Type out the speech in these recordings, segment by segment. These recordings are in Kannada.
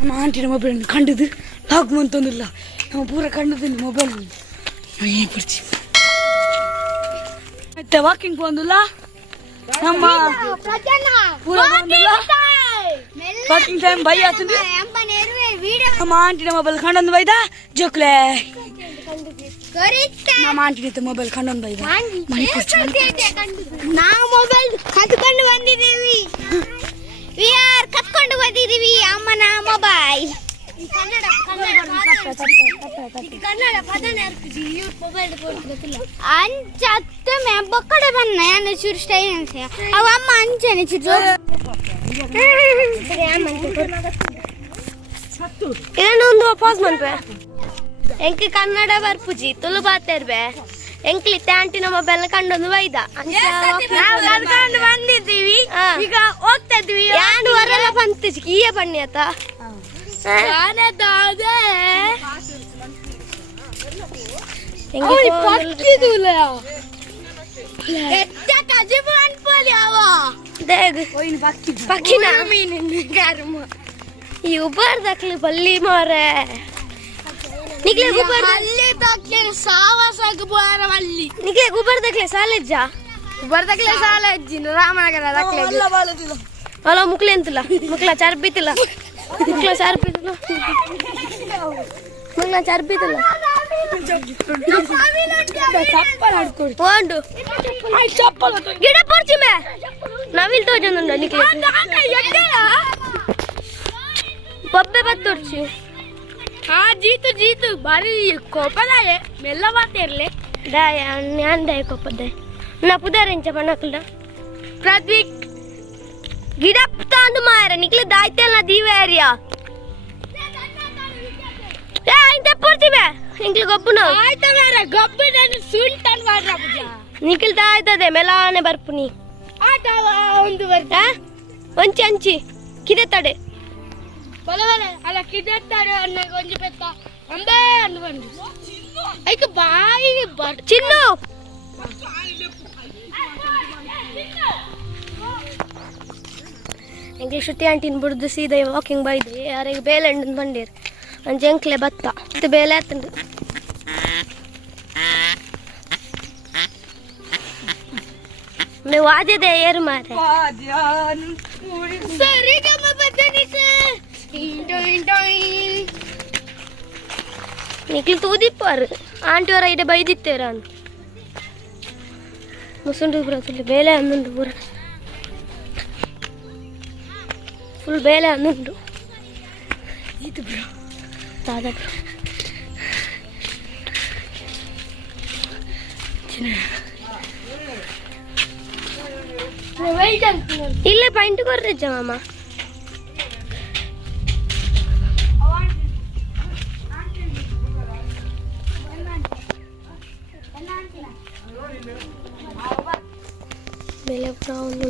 ನಮ್ಮ ಆಂಟಿನ ಮೊಬೈಲ್ ಕಂಡಿದ್ದು ಲಾಕ್ ಬಂತಂದಿಲ್ಲ ನಾವು ಪೂರ ಕಂಡದಿಲ್ಲ ಮೊಬೈಲ್ ಮತ್ತೆ ವಾಕಿಂಗ್ ಬಂದಿಲ್ಲ ನಮ್ಮ ಪೂರ ವಾಕಿಂಗ್ ಟೈಮ್ ಬೈ ಆತಂದು ನಮ್ಮ ಆಂಟಿನ ಮೊಬೈಲ್ ಕಂಡೊಂದು ಬೈದ ಜೋಕ್ಲೆ ನಮ್ಮ ಆಂಟಿನ ಮೊಬೈಲ್ ಕಂಡೊಂದು ಬೈದ ನಾವು ಮೊಬೈಲ್ ಕದ್ಕೊಂಡು ಬಂದಿದ್ದೀವಿ ಕತ್ಕೊಂಡು ಬಂದಿದ್ದೀವಿ ಅಮ್ಮನ ಮೊಬೈಲ್ ಅಂಚತ್ತು ಬೊಕ್ಕಡೆ ಬನ್ನ ಚೂರು ಸ್ಟೈಲ್ ಅವ ಅಮ್ಮ ಅಂಚನೆ ಚೂರು ಇದನ್ನೊಂದು ಪಾಸ್ ಮಾಡ್ಬೇ ಎಂಕಿ ಕನ್ನಡ ಬರ್ಪುಜಿ ತುಳು ಬಾತೇರ್ಬೆ ಎಂಕ್ಲಿ ಆಂಟಿನ ಮೊಬೈಲ್ ಕಂಡೊಂದು ವೈದ ಕರ್ಕೊಂಡು ಬಂದಿದ್ದೀವಿ ಈಗ ಹೋಗ್ತಾ ಇದ್ವಿ ಎರಡು ವರೆಲ್ಲ ಬಂತಿಜಿ ಈಯ ಬನ್ನಿ ಆತ ऊबर दखली बल्ली मारे निकले ऊबर दखले सावासाग बोरा बल्ली निकले ऊबर दखले सालेजा ऊबर दखले सालेजी रामनगर दखले अला मुकले अंतला मुकला चर्बितला मुकला चर्बितला मुकला चर्बितला चप्पल आಡ್ಕೊಂಡು ಹೋಂಡು ಐ ಚಪ್ಪಲ್ ಗಿಡ ಪರ್ಚಿ ಮೇ ನವಿಲ್ ತೋಜಂದ ನಿಕಲೆ ಬಬ್ಬೆ ಬತ್ತೋರ್ಚಿ ಹಾ ಜೀತು ಜೀತು ಬಾರಿ ಕೋಪದಾಯೆ ಮೆಲ್ಲ ಬಾತೇರ್ಲೆ ದಾಯ ನ್ಯಾಂದಾಯ ಕೋಪದಾಯ ನಾ ಪುದಾರೆಂಚ ಬಣಕಲ ಪ್ರದ್ವಿಕ್ ಗಿಡ ತಾಂದು ಮಾರ ನಿಕಲೆ ದಾಯ್ತೆಲ್ಲ ದೀವೇರಿಯಾ ಏ ಇಂತ ಪರ್ಚಿಬೆ ಇಂಕ್ಲಿ ಗೊಬ್ಬುನು ಆಯ್ತ ಮಾರ ಗೊಬ್ಬುನ ಸುಲ್ತಾನ್ ಮಾಡ್ರ ಪೂಜಾ ನಿಕಲ್ ದಾಯ್ತದೆ ಮೆಲಾನೆ ಬರ್ಪುನಿ ಆಟ ಒಂದು ಬರ್ತ ಒಂಚಿ ಅಂಚಿ ಕಿದೆ ತಡೆ ಬಲವಲೆ ಅಲ್ಲ ಕಿದೆ ತಡೆ ಅನ್ನ ಒಂಜಿ ಪೆತ್ತ ಅಂಬೆ ಅನ್ನ ಬಂದು ಐಕ ಬಾಯಿ ಬಟ್ ಚಿನ್ನು ಇಂಗ್ಲಿಷ್ ಶ್ರುತಿ ಆಂಟಿನ ಬಿಡ್ದು ಸೀದಾ ವಾಕಿಂಗ್ ಬೈದೆ ಯಾರಿಗೆ ಬೇಲೆ ಹಣ್ಣು ಬಂಡೀರ್ ಅಂಚೆ ಎಂಕ್ಲೆ ಬತ್ತ ಇದು ಬೇಲೆ ಆತಂದು ವಾದ್ಯದೆ ಏರು ಮಾರೆ ಸರಿ ಗಮ ಬದನಿ ಸರ್ ನಿಕ್ಲಿ ತೂದಿಪ್ಪಾರು ಆಂಟಿ ಅವರ ಇಡೆ ಬೈದಿತ್ತೇರ ಅಂತ ಮುಸುಂಡು ಪೂರ ತುಲ್ಲಿ ಬೇಲೆ ಅನ್ನುಂಡು ಪೂರ ಫುಲ್ ಬೇಲೆ ಅನ್ನುಂಡು ಇದು ಬ್ರೋ ದಾದಾ ಬ್ರೋ ಇಲ್ಲೇ ಪಾಯಿಂಟ್ ಕೊರ್ರೆಜ್ಜ ಮಾಮ ಬೆಲೆ ಬ್ರೌನ್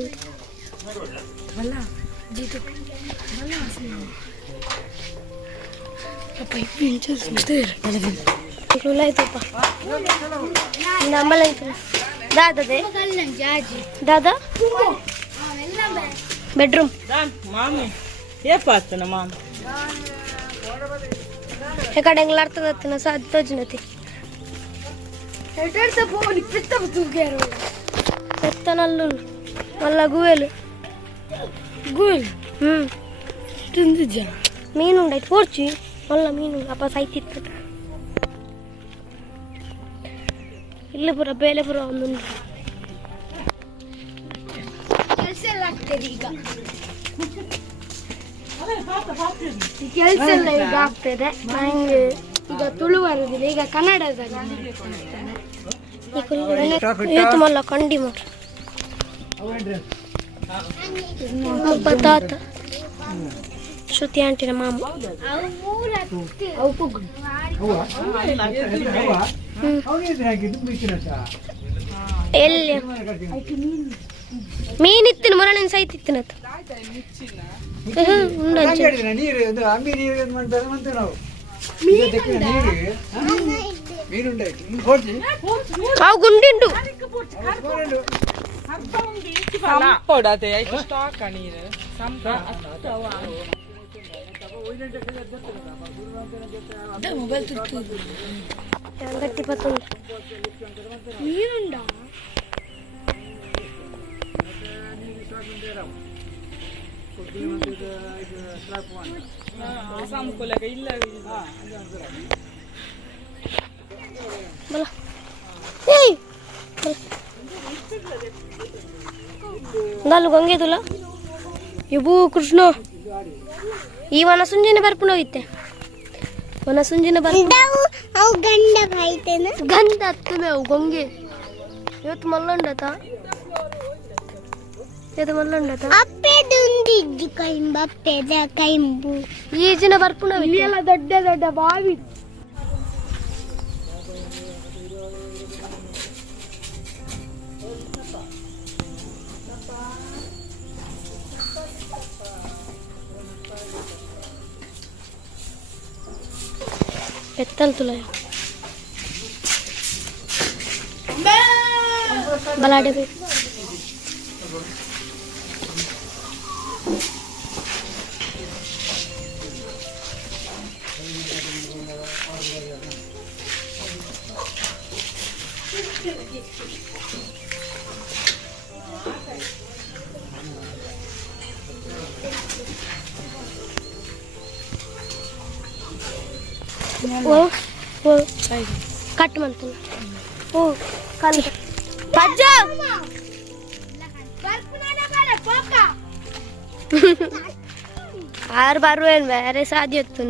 ಬಲ್ಲ ಜೀತು ಬಲ್ಲ ಪೈಪ್ ಇಂಚಸ್ ಇಷ್ಟೇರ್ ಆಯ್ತಪ್ಪ ನಮ್ಮಲ್ಲ ದಾದದೆ ದಾದಾ ಬೆಡ್ರೂಮ್ ಎಕಡೆ ಹೆಂಗ್ಲ ಅರ್ಥದತ್ತಿನ ಸಾಧ್ಯೋಜನತಿ ಎತ್ತನಲ್ಲು ಮಲ್ಲ ಗುವೇಲು ಮೀನುಂಡಾಯ್ತು ಪೋರ್ಚಿ ಮಲ್ಲ ಮೀನು ಅಪ್ಪ ಸಾಯ್ತಿತ್ತು ಇಲ್ಲ ಪುರ ಬೇಲೆ ಪುರ ಒಂದೊಂದು ಕೆಲಸ ಎಲ್ಲ ಆಗ್ತದೆ ಈಗ ಕೆಲಸ ಎಲ್ಲ ಈಗ ಆಗ್ತದೆ ನಂಗೆ ಈಗ ತುಳು ಬರುದಿಲ್ಲ ಈಗ ಕನ್ನಡದಲ್ಲಿ ಇವತ್ತು ಮಲ್ಲ ಕಂಡಿ ಮಾರ ತಾತ ಶ್ರುತಿ ಆಂಟಿನ ಮಾಮ ಎಲ್ಲಿ ಮೀನಿತ್ತಿನ ಮೊರಳಿನ ಸೈತಿತ್ತಿನತ್ತು ಅವು ಗುಂಡಿಂಡು ಮೊಬೈಲ್ ಗಟ್ಟಿ ಪತ್ತೊಂದು ನೀನುಂಡಾ ಬಲ ಏಯ್ ನಾಲು ಗಂಗೆ ತುಲ ಇವು ಕೃಷ್ಣ ಈ ವನ ಸುಂಜಿನ ಬರ್ಪುಣ ಹೋಗಿತ್ತೆ ವನ ಸುಂಜಿನ ಅವು ಗಂಡ ಬಾಯ್ತೇನ ಗಂಧ ಹತ್ತುವೆ ಅವು ಗಂಗೆ ಇವತ್ತು ಮಲ್ಲೊಂಡತ ಇದು ಮಲ್ಲೊಂಡತ ಅಪ್ಪೆದುಂದಿದ್ದು ಕೈಂಬ ಅಪ್ಪೆದ ಕೈಂಬು ಈಜಿನ ಬರ್ಪುಣ ಇಲ್ಲೆಲ್ಲ ದೊಡ್ಡ ದೊಡ್ಡ ಬಾವಿ ಎತ್ತಲ್ ತುಲ ಬಲಾಡೆ ಬೇಕು ಓ ಓ ಕಟ್ ಮಾಡ್ತೀನಿ ಓ ಕಾಲು ಪಜ್ಜ ಆರು ಬರುವೇನು ಬೇರೆ ಸಾಧ್ಯ ಇತ್ತು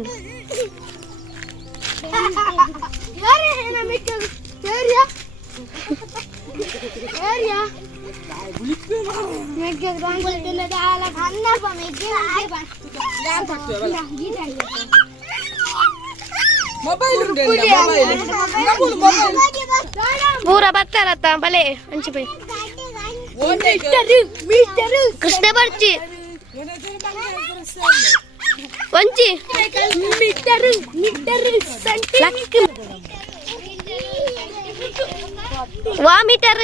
ಪೂರ ಬರ್ತಾರತ್ತ ಬಲೆ ಹಂಚಿ ಬೈ ಕೃಷ್ಣ ಬರ್ಚಿ ಒಂಚಿ ವಾಮೀಟರ್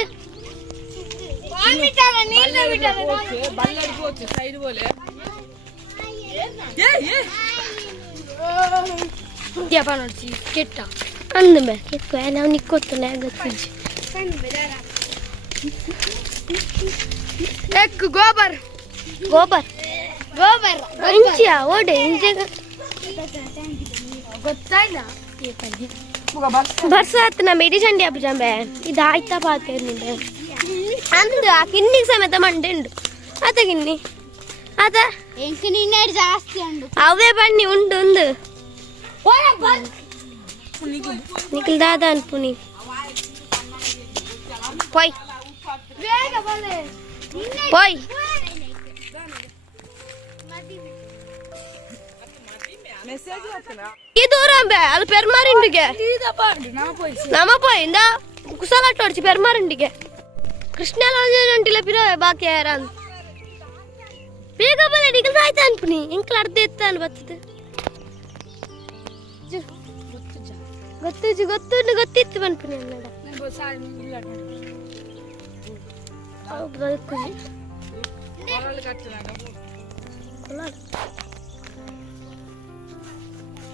ನೋಡ್ಸಿ ಕೆಟ್ಟ ಅಂದ ಬೇ ಕೆಕ್ಕ ನಾವು ನಿಕ್ಕೋತಲ್ಲ ಗೊತ್ತಿಜ್ಜಿ ಎಕ್ ಗೋಬರ್ ಗೋಬರ್ ಗೋಬರ್ ಇಂಚಿಯ ಓಡೆ ಇಂಚಿಗ ಗೊತ್ತಾಯಿಲ್ಲ ಬರ್ಸಾತ್ ನಾ ಮೆಡಿ ಸಂಡಿ ಹಬ್ಬ ಜಂಬೆ ಇದು ಆಯ್ತಾ ಪಾತೇರ್ ನಿಂದೆ ಅಂದು ಆ ಕಿನ್ನಿಗೆ ಸಮೇತ ಮಂಡೆ ಉಂಡು ಆತ ಕಿನ್ನಿ ಆತ ಜಾಸ್ತಿ ಉಂಡು ಅವೇ ಬನ್ನಿ ಉಂಡು ಒಂದು ನಿಖಿಲ್ ದಾದ ಅನ್ಪುನಿ ಪೋಯ್ ಪೋಯ್ దూరంబే అది పెరుమారిండికే నమ పోయిందా కుసలట్టోడిచి పెరుమారిండికే కృష్ణాలంటిల పిర బాకి రాన్ ಬೇಗಬಲೆ ನಿಗಲ್ ಆಯ್ತಾ ಅನ್ಪುನಿ ಇಂಕ್ಲ ಅರ್ಧ ಎತ್ತಾನು ಬರ್ತದೆ ಗೊತ್ತಿತ್ತು ಅನ್ಪುನಿ ಅನ್ನಡ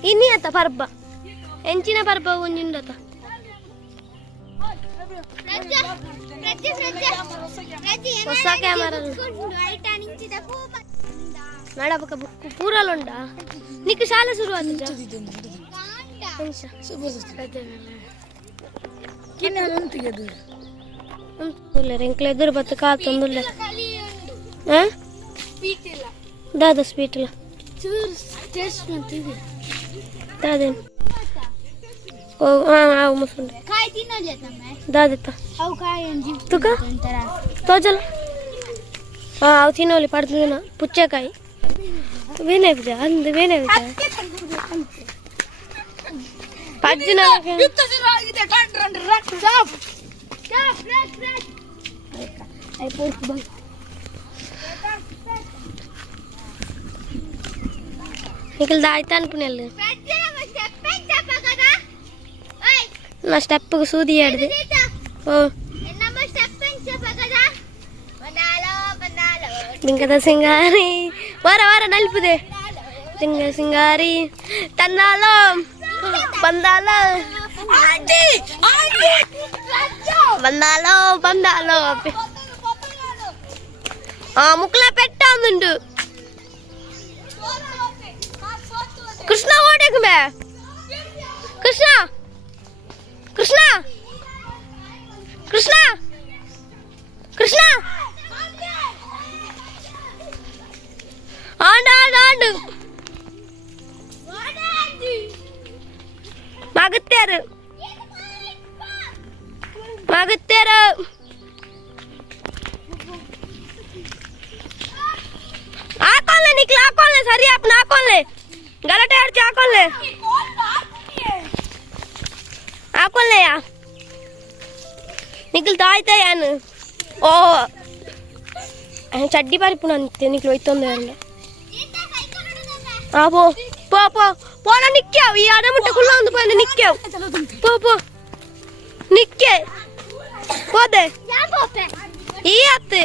ini ata parba enchina parba unjindata ಹೊಸ ಕ್ಯಾಮರಾ ನಡಬಕ ಬುಕ್ಕು ಪೂರಲುಂಡ ನಿಕ್ಕು ಶಾಲೆ ಶುರು ಆದ ಎಂಕ್ಲ ಎದುರು ಬತ್ತ ಕಾತೊಂದುಲ್ಲ ದಾದ ಸ್ವೀಟ್ ಇಲ್ಲ ದಾದೇನು ಓ ಹಾಂ ಮುಸುಂಡೆ ದಾದತ್ತ ತುಕ ತೋಜಲ ಹಾಂ ಅವು ತಿನ್ನೋಲಿ ಪಡ್ದಿನ ಪುಚ್ಚಕಾಯಿ ಬೇನೆಬಿಜ ಅಂದು ಬೇನೆಬಿಜ ಪಜ್ಜಿನ ನಿಖಿಲ್ ಆಯ್ತಾ ಅನ್ಪುಣೆಲ್ಲ ನಾ ಸ್ಟೆಪ್ಗೆ ಸೂದಿ ಆಡಿದೆ ಓ ಬಿಂಕದ ಸಿಂಗಾರಿ ವಾರ ವಾರ ನಲ್ಪುದೆ ತಿಂಗ ಸಿಂಗಾರಿ ತಂದಾಲೋ ಬಂದಾಲೋ ಬಂದಾಲೋ ಬಂದಾಲೋ ముక్కలా పెట్టాముండు కృష్ణ ఓడేకుమే కృష్ణ కృష్ణ కృష్ణ కృష్ణ ఆండు ఆండు ఆండు మగత్తారు మగత్తారు ಹಾಕೊಳ್ಳೆ ನಿಕ್ಲ ಹಾಕೊಳ್ಳೆ ಸರಿ ಅಪ್ಪ ಹಾಕೊಳ್ಳೆ ಗಲಾಟೆ ಆಡ್ತಿ ಹಾಕೊಳ್ಳೆ ಹಾಕೊಳ್ಳೆಯ ನಿಕ್ಲು ತಾಯ್ತಾಯಾನು ಓ ಚಡ್ಡಿ ಪಾರಿಪುಣ ಅಂತೆ ನಿಕ್ಲು ಹೋಯ್ತೊಂದೆ ಅಂದೆ ಪೋ ಪೋ ಪೋ ಪೋನ ನಿಕ್ಕ್ಯಾವ್ ಈ ಅಡಮುಟ್ಟ ಕುಲ್ಲ ಒಂದು ಬಂದು ನಿಕ್ಕ್ಯಾವ್ ಪೋ ಪೋ ನಿಕ್ಕೆ ಹೋದೆ ಈ ಅತ್ತೆ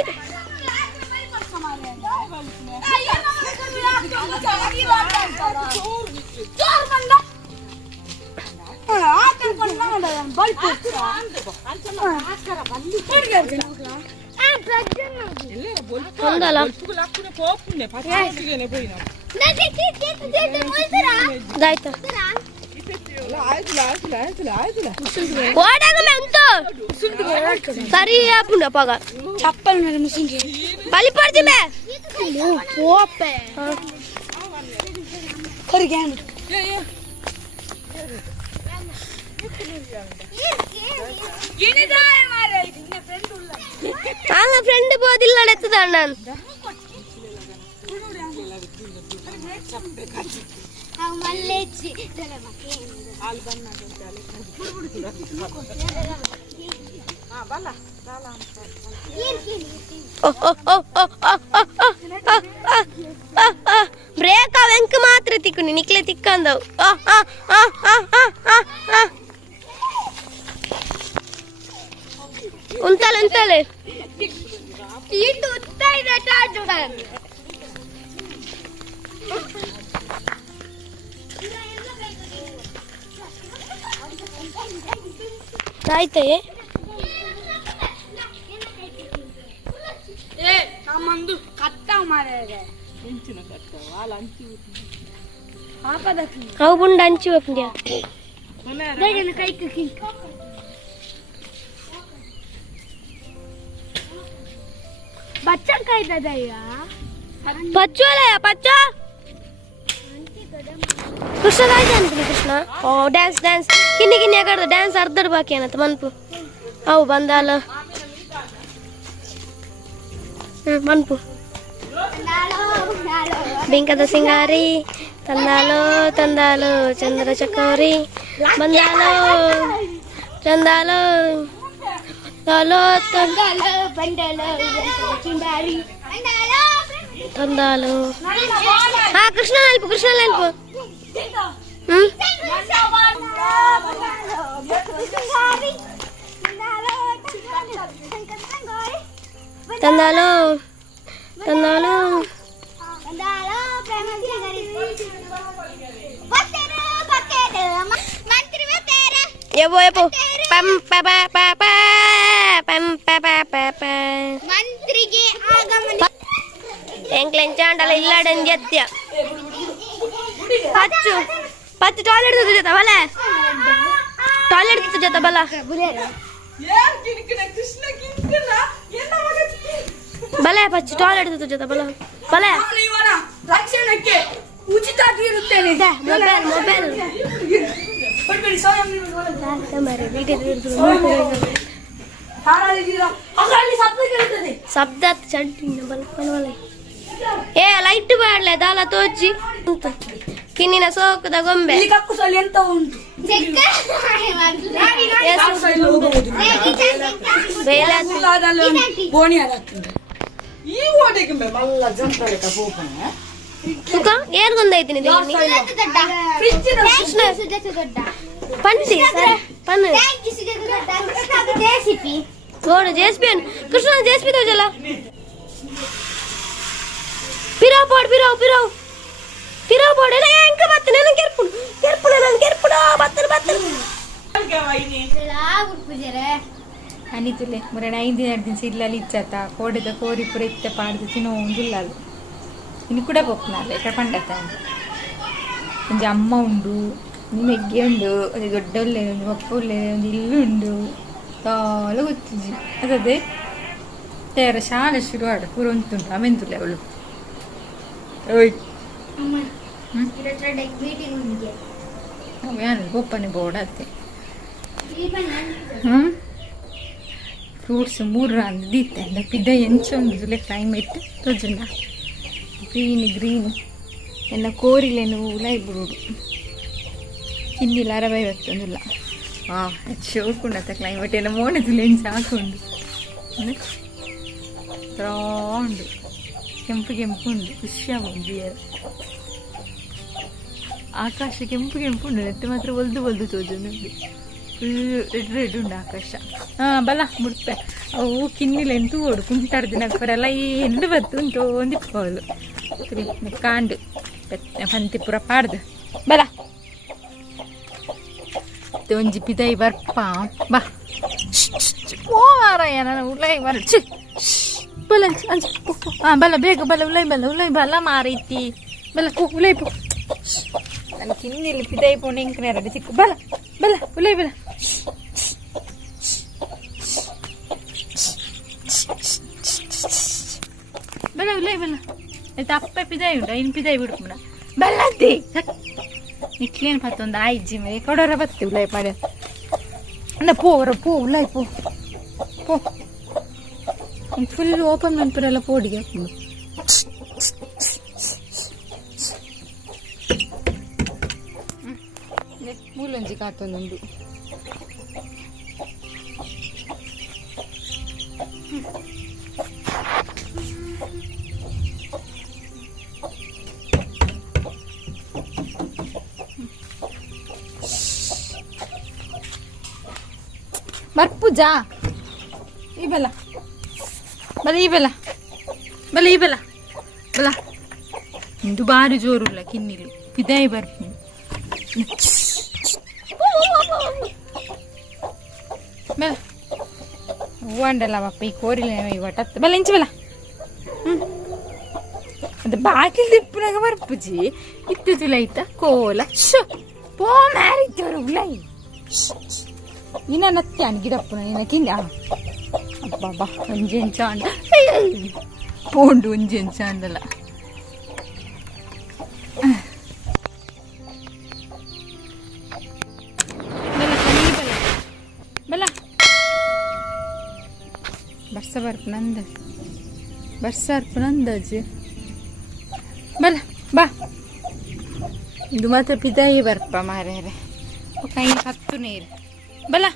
సరి పగ చెప్పాలి పలి పడితే ಫ್ರೆಂಡ್ ಬೋದಿಲ್ಲ ನಾನು ಬ್ರೇಕ್ ಅವೆಂಕ ಮಾತ್ರ ತಿಕ್ಕುನಿ ನಿಕ್ಲೆ ತಿಕ್ಕಂದವು ಉಂತಲೆ ಉಂತಲೆ ಆಯ್ತೇ ನಮ್ಮಂದು ಕಟ್ಟ ಮಾರ್ರೆ ಅವು ಬುಂಡ ಹಂಚಿ ಒಪ್ಪಿದ್ಯಾ बच्चा का इधर जाएगा बच्चों वाला है बच्चा कृष्ण काय जाने कृष्ण ओ डांस डांस किन्नी किन्नी कर डांस अर्धर बाकी है ना तो मनपु आओ बंदाल मनपु बिंकद सिंगारी तंदालो तंदालो चंद्र चकोरी बंदालो चंदालो तलो तंदालो बंदालो चिंबारी तंदालो हाँ कृष्ण हेल्प तंदालो तंदालो येबो येबो पम पा पा पा पा पम पा पा पा पा ಮಂತ್ರಿಗೆ ಆಗಮನ ಎಂಕ್ಲೆನ್ ಚಾಂಡಲ ಇಲ್ಲಾಡನ್ ಜತ್ಯ ಪಚ್ಚು ಪಚ್ಚು ಟಾಯ್ಲೆಟ್ ತುದು ಜತ ಬಲ ಟಾಯ್ಲೆಟ್ ತುದು ಜತ ಬಲ ಯಾರ್ ಕಿನಕಿನ ಕೃಷ್ಣ ಕಿನಕಿನ ಎನ್ನ ಮಗತಿ ಬಲ ಪಚ್ಚು ಟಾಯ್ಲೆಟ್ ತುದು ಜತ ಬಲ ಬಲ ಇವನ ರಕ್ಷಣಕ್ಕೆ ಉಚಿತ ಇರುತ್ತೇನೆ ಮೊಬೈಲ್ ಮೊಬೈಲ್ ಬಿಡಿ ಸ್ವಯಂ ಮರೆ ವಿಡಿಯೋ ಶಬ್ದ ಚಂಟಿನ ಬಲ ಏ ಲೈಟ್ ಬಾಡ್ಲೆ ದಾಲ ತೋಚಿ ಕಿನ್ನಿನ ಸೋಕದ ಗೊಂಬೆ ಇಲ್ಲಿ ಕಕ್ಕು ಸಲ ಎಂತ ಉಂಟು ಬೋಣಿ ಆದತ್ತುಂಟು ಈ ಓಡಿಗೆ ಮಲ್ಲ ಜಂಪರೆ ಕಪೋಪನೆ ತುಕ ಏನ್ ಗೊಂದೈತಿನಿ ದೇನಿ ಫ್ರಿಡ್ಜ್ ನ ಪಂಡಿ ಸರಿ ಪನ್ನ ಜೆಸಿಪಿ थोड़ा जेएसपी कृष्ण जेएसपी तो चला पिराओ पड़ पिराओ पिराओ ತಿರಬೋಡೆ ಹೆಂಗೆ ಬರ್ತನೆ ನನಗೆ ಕೆರ್ಪುಡ ಬರ್ತನೆ ಅನಿತುಲೆ ಮುರಣ 5 ದಿನ ಸಿಡ್ಲಲ್ಲಿ ಇಚ್ಚತ್ತ ಕೋಡೆದ ಕೋರಿ ಪುರ ಇತ್ತೆ ಪಾಡ್ದು ತಿನ್ನೋಂದಿಲ್ಲಲ್ಲ ಇನ್ನು ಕೂಡ ಪೊಪ್ಪನಲ್ಲ ಎక్కడ ಪಂಡತ ಒಂಜಿ ಅಮ್ಮ ಉಂಡು ಮೆಗ್ಗೆ ಉಂಡು ಅದು ದೊಡ್ಡ ಒಳ್ಳೆ ಒಂದು ಪಪ್ಪ ಒಳ್ಳೆ ಒಂದು ಇಲ್ಲು ಉಂಡು ತಾಲ ಗೊತ್ತಿಜಿ ಅದೇ ತೇರ ಶಾಲೆ ಶುರು ಆಡ ಪೂರ ಉಂಟುಂಟು ಅವೆಂತುಲೆ ಅವಳು ಓಯ್ ಯಾರು ಪಪ್ಪನೆ ಬೋಡತ್ತೆ ಫ್ರೂಟ್ಸ್ 3 ಅಂದ್ ದೀತೆ ಅಂದ ಪಿದ ಎಂಚ ಒಂದು ಕ್ಲೈಮೇಟ್ ತೋಜುಂಡ ಗ್ರೀನ್ ಎನ್ನ ಕೋರಿಲೇನು ಉಲೈ ಬಿಡುಡು ಕಿನ್ನಿಲ್ಲ 60 ಶೋಕುಂಡತ್ತ ಕ್ಲೈಮೇಟ್ ಎಲ್ಲ ಮೋಣದಿಲ್ಲ ಎಂಚ ಹಾಕೊಂಡು ಉಂಡು ಕೆಂಪು ಉಂಡು ಖುಷಿಯಾಗಿ ಆಕಾಶ ಕೆಂಪು ಉಂಡು ನೆಟ್ಟು ಮಾತ್ರ ಒಲ್ದು ತೋಜುಂಡು ಫುಲ್ ರೆಡ್ ಉಂಡು ಆಕಾಶ ಬಲ ಮುಡ್ಪೆ ಅವು ಕಿನ್ನಿಲ್ಲ ಎಂತೂ ಓಡು ಕುಂಟಾಡ್ದು ನಗ್ಬರಲ್ಲ ಎಂಡು ಬತ್ತು ಉಂಟು ಒಂದಿಪ್ಪವಲು ಕಾಂಡು ಪಂತಿ ಪೂರ ಪಾಡ್ದು ಬಲ ಒಂಜಿ ಪಿದೈ ಬರ್ಪ ಬಾ ಓ ಮಾರಾಯ ನಾನು ಉಲೈ ಬರ ಬಲ ಬಲ ಬೇಗ ಬಲ ಉಲೈ ಬಲ ಮಾರೈತಿ ಬಲ ಉಲೈ ಪೋ ನಾನು ಕಿನ್ನಿಲ್ಲ ಪಿದೈ ಪೋಣೆ ಇಂಕನೆ ಎರಡು ಚಿಕ್ಕ ಬಲ ಉಲೈ ಬಲ ಉಲೈ ಬಲ ಆಯ್ತು ಅಪ್ಪ ಪಿದೈ ಉಂಟು ಇನ್ನು ಪಿದೈ ಬಿಡ್ಕೊಂಡ ಬಲ್ಲದ್ದೆ ನಿಕ್ಲೇನು ಪತ್ತೊಂದು ಆಯ್ಜಿ ಮೇಲೆ ಕೊಡೋರ ಬತ್ತೆ ಉಲೈ ಪಾಡ ಅಣ್ಣ ಪೋ ಉಲೈ ಪೋ ಫುಲ್ ಓಪನ್ ಮಾಡ್ಬಿಡಲ್ಲ ಪೋಡಿಗೆ ಹಾಕೊಂಡು ಮೂಲಂಜಿ ಕಾತೊಂದುಂಡು ಬರ್ಪುಜಾ ಈ ಬಲ ಇಂದು ಬಾರಿ ಜೋರುಲ್ಲ ಕಿನ್ನಿಲು ಪಿದಾಯಿ ಬರ್ಪು ಬಲ ಹೂವಂಡಲ್ಲ ಪಪ್ಪ ಈ ಕೋರಿಲ ಒಟ್ಟತ್ತು ಬಲ ಇಂಚು ಬಲ ಅದು ಬಾಕಿಲ್ ದಿಪ್ಪನಾಗ ಬರ್ಪುಜಿ ಇತ್ತು ತುಲೈತ ಕೋಲ ಶೋ ಪೋ ಮ್ಯಾರಿದ್ದವರು ಉಲೈ ನಿನ್ನ ನತ್ಯಾನ ಗಿಡಪ್ಪನ ನಿನ್ನ ಕಿಂದ ಅಬ್ಬಬ್ಬಾ ಒಂಜೆಂಚ ಅಂಡ ಪೋಂಡು ಒಂಜೆಂಚ ಅಂಡಲ್ಲ ಬಲ ಬರ್ಸರ್ಪು ನಂದಜ್ಜಿ ಬಲ ಬಾ ಇದು ಮಾತ್ರ ಪಿದಾಯಿ ಬರ್ಪ ಮಾರ್ಯಾರೆ ಕೈ ಹತ್ತು ನೀರು ಬಲ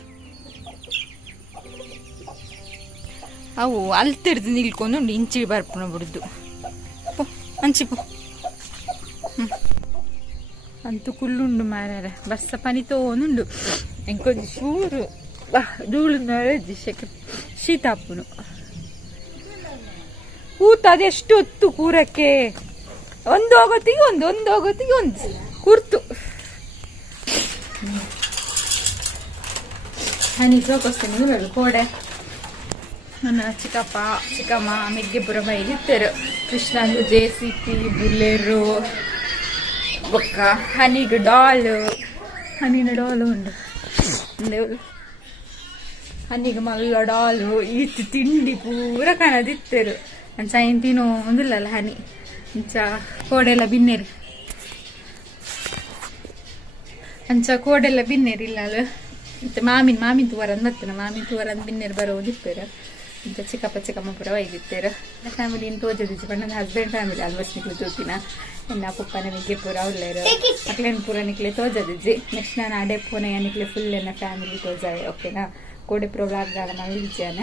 ಅವು ಅಲ್ತಿಡ್ದು ನಿಲ್ಕೊಂಡು ಇಂಚಿಗೆ ಬರ್ಪುನ ಬಿಡುದು ಪೋ ಅಂಚಿ ಪೋ ಅಂತೂ ಕುಲ್ಲುಂಡು ಮಾರ್ಯಾರ ಬರ್ಸ ಪನಿ ತೋನುಂಡು ಎಂಕೊಂದು ಚೂರು ಧೂಳು ನರಜ್ಜಿ ಶೀತಾಪುನು ಕೂತ ಅದೆಷ್ಟು ಹೊತ್ತು ಕೂರಕ್ಕೆ ಒಂದು ಹೋಗೋತ್ತಿಗೆ ಒಂದು ಕೂರ್ತು ಹನಿ ಸೋಕೋಸ್ತೇನೆ ಊರಳು ಕೋಡೆ ನನ್ನ ಚಿಕ್ಕಮ್ಮ ಮೆಗ್ಗೆಪುರ ಬೈಲಿತ್ತರು ಕೃಷ್ಣಂದು JCP ಬುಲ್ಲೆರು ಬೊಕ್ಕ ಹನಿಗೆ ಹನಿನ ಡಾಲು ಉಂಡು ಹನಿಗೆ ಮಲ್ಲ ಡಾಲು ಇತ್ತು ತಿಂಡಿ ಪೂರ ಕಾಣದಿತ್ತರು ಅಂಚ ಏನು ತಿನ್ನೋ ಒಂದಿಲ್ಲಲ್ಲ ಹನಿ ಅಂಚ ಕೋಡೆಲ್ಲ ಬಿನ್ನೆರು ಇಲ್ಲ ಅಲ್ಲ ಮತ್ತು ಮಾಮಿನ ತೂವರಂದು ಬರ್ತೇನೆ ಮಾಮಿನ ತೂವರಂದು ಬಿನ್ನೆರು ಬರೋದಿತ್ತರು ಇಂಥ ಚಿಕ್ಕಮ್ಮ ಪೂರ ಒಯ್ದಿತ್ತರು ಫ್ಯಾಮಿಲಿನ ತೋಜದಿಚ್ಚಿ ನನ್ನ ಹಸ್ಬೆಂಡ್ ಫ್ಯಾಮಿಲಿ ಆಲ್ಮೋಸ್ಟ್ ನಿಕ್ಲೆ ತೋತಿನ ಎನ್ನ ಪಪ್ಪನ ನಿಗ್ಗೆ ಪೂರ ಉಳ್ಳೇರು ಮಕ್ಳೇನು ಪೂರ ನಿಕ್ಲೆ ತೋಜದಿಜ್ಜಿ ನೆಕ್ಸ್ಟ್ ನಾನು ಅಡೆ ಪೋನೆ ನಿಕ್ಲೆ ಫುಲ್ ಎನ್ನ ಫ್ಯಾಮಿಲಿ ತೋಜಾವೆ ಓಕೆನಾ ಕೋಡೆ ಪ್ರೋಗ್ರಾಮ್ಗಳ ಮಲ್ಲಿಜ್ಜಾನ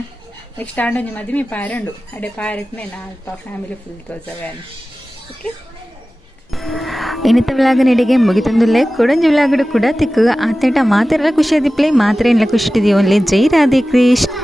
ನೆಕ್ಸ್ಟ್ ಆಂಡೊಂದು ಮದುವೆ ಪಾರಂಡು ಅಡೆ ಪಾರಕ್ಕೆ ಅಲ್ಪ ಫ್ಯಾಮಿಲಿ ಫುಲ್ ತೋಜಾವೆ ಓಕೆ ಇನ್ನಿತ ವ್ಲಾಗನೆಡೆಗೆ ಮುಗಿತೊಂದುಲ್ಲೆ ಕೊಡಂಜಿ ವ್ಲಾಗಡು ಕೂಡ ತಿಕ್ಕುಗ ಆತೇಟ ಮಾತೆಲ್ಲ ಖುಷಿಯಾದಿಪ್ಲೆ ಮಾತ್ರ ಎಲ್ಲ ಖುಷಿ ಓನ್ಲಿ ಜೈ ರಾಧೆ ಕೃಷ್ಣ.